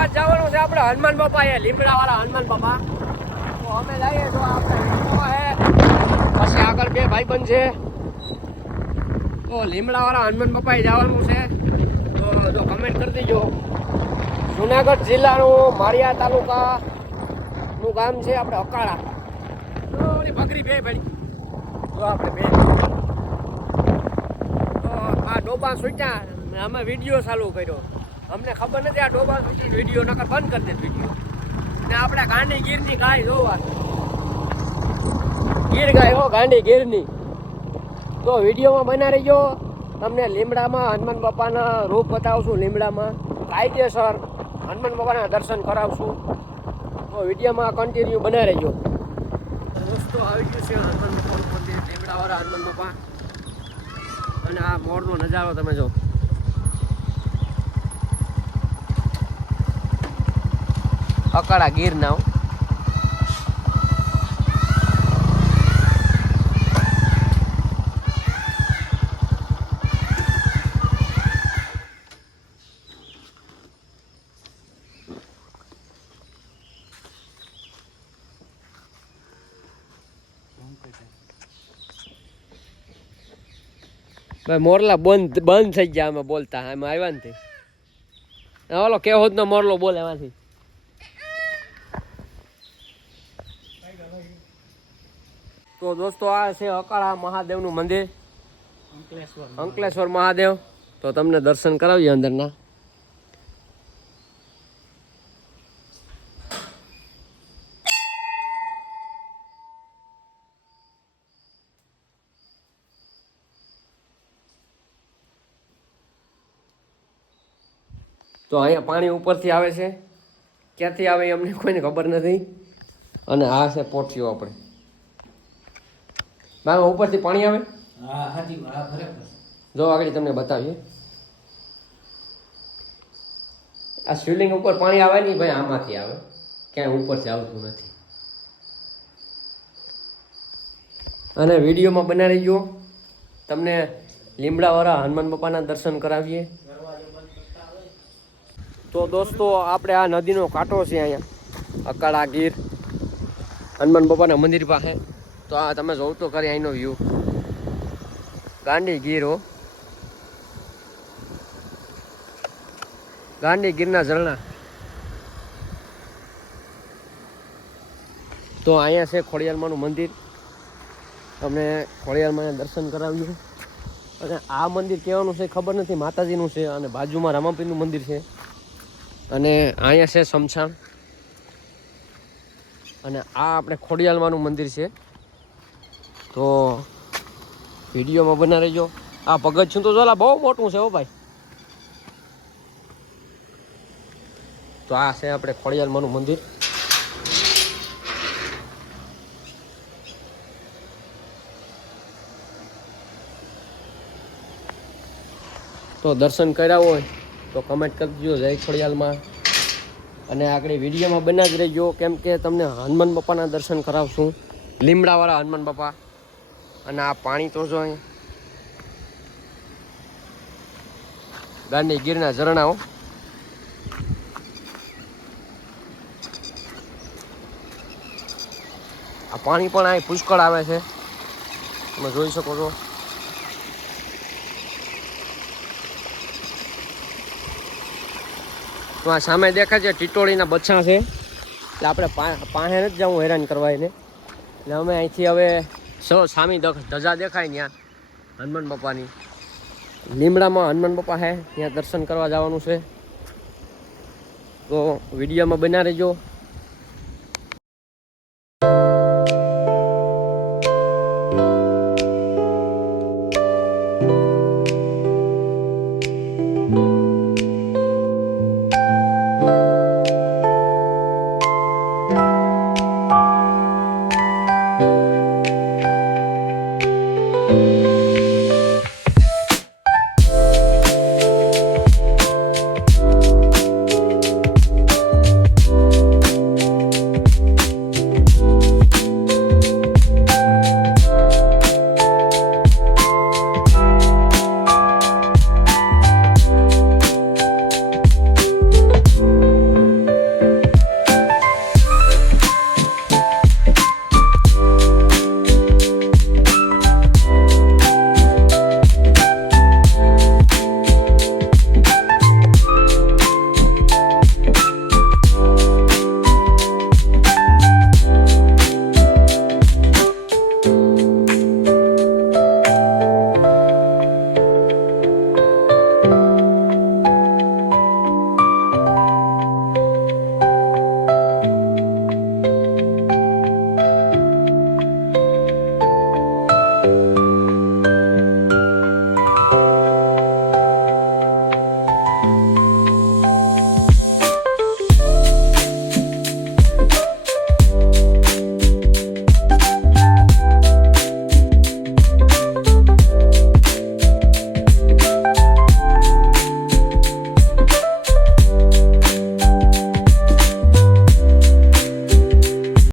આજ જવાનું છે આપણે હનુમાન બાપા એ લીમડા વાળા હનુમાન બાપા. તો અમે જઈએ તો આપણે પછી આગળ બે ભાઈબંધ છે. તો લીમડા વાળા હનુમાન બાપા એ જવાનું છે. તો જો કમેન્ટ કરી દેજો. જુનાગઢ જિલ્લાનું માળિયા તાલુકા નું ગામ છે આપણે અકાળા. બકરી બે ભાઈ તો આપણે બે. તો આ ડોબા સુટ્યા અમે વીડિયો ચાલુ કર્યો. અમને ખબર નથી, આ ડોબા સુધી વીડિયો, નકર બંધ કરી દે વીડિયો. ને આપણે ગાંડી ગીરની ગાય જોવા ગીર ગાય હો, ગાંડી ગીરની. તો વિડીયોમાં બના રહીજો તમને લીમડામાં હનુમાન બાપાના રૂપ બતાવશું લીમડામાં. કાયદેસર હનુમાન બાપાના દર્શન કરાવશું. તો વિડીયોમાં કન્ટિન્યુ બના રહેજો. દોસ્તો, આવી ગયું છે હનુમાન બાપા લીમડાવાળા હનુમાન બાપા. અને આ મોરનો નજારો તમે જો. અકાળા ગીરના હો. ભાઈ મોરલા બંધ બંધ થઈ ગયા અમે બોલતા અમે આવ્યા નથી ઓલો કેવો નો મોરલો બોલે એમાંથી તો દોસ્તો આ છે અકાળા મહાદેવનું મંદિર. અંકલેશ્વર મહાદેવ. તો તમને દર્શન કરાવીએ અંદરના. તો અહીંયા પાણી ઉપરથી આવે છે. ક્યાંથી આવે એ અમને કોઈને ખબર નથી. અને આ છે પોટિયો આપણે. બામાં ઉપરથી પાણી આવે? જો આગળ તમને બતાવીએ. આ શિવલિંગ ઉપર પાણી આવે નહીં ભાઈ આમાંથી આવે. ક્યાંય ઉપરથી આવતું નથી. અને વિડીયોમાં બનાવી ગયો. તમને લીમડાવાળા હનુમાન બાપાના દર્શન કરાવીએ. તો દોસ્તો આપણે આ નદીનો કાંઠો છે અહીંયા. અકાળા ગીર. હનુમાન બાપાના મંદિર પાસે. તો આ તમે જોવ તો કરી અહીંનો વ્યૂ ગાંડી ગીર હો. ગાંડી ગીરના ઝરણા. તો અહીંયા છે ખોડિયાલમાનું મંદિર. તમને ખોડિયાલમાના દર્શન કરાવ્યું અને આ મંદિર કહેવાનું છે, ખબર નથી, માતાજીનું છે અને બાજુમાં રામાપીરનું મંદિર છે. અને અહીંયા છે શમશાન. અને આ આપણે ખોડિયાલમાનું મંદિર છે. તો વિડીયોમાં બના રહેજો. આ પગથિયું તો જોલા બહુ મોટું છે હો ભાઈ. તો આ છે આપણે ખોડિયાલમાંનું મંદિર. તો દર્શન કર્યા હોય તો કમેન્ટ કરી દેજો જય ખોડિયાલમાં. અને આગળ વિડીયોમાં બના જ રહેજો. કેમ કે તમને હનુમાન બાપાના દર્શન કરાવશું. લીમડાવાળા હનુમાન બાપા. અને આ પાણી તો જો ગાંડી ગીરના ઝરણાઓ આ પાણી પણ અહીં પુષ્કળ આવે છે. તમે જોઈ શકો છો. તો આ સામે દેખાય છે ટીટોળીના બચ્છા છે. એટલે આપણે પાસે નથી જવું હેરાન કરવા એને. એટલે અમે અહીંથી હવે સો સામી ધજા દેખાય ત્યાં હનુમાન બાપાની. લીમડામાં હનુમાન બાપા હે, ત્યાં દર્શન કરવા જવાનું છે. તો વિડીયોમાં બના રહેજો.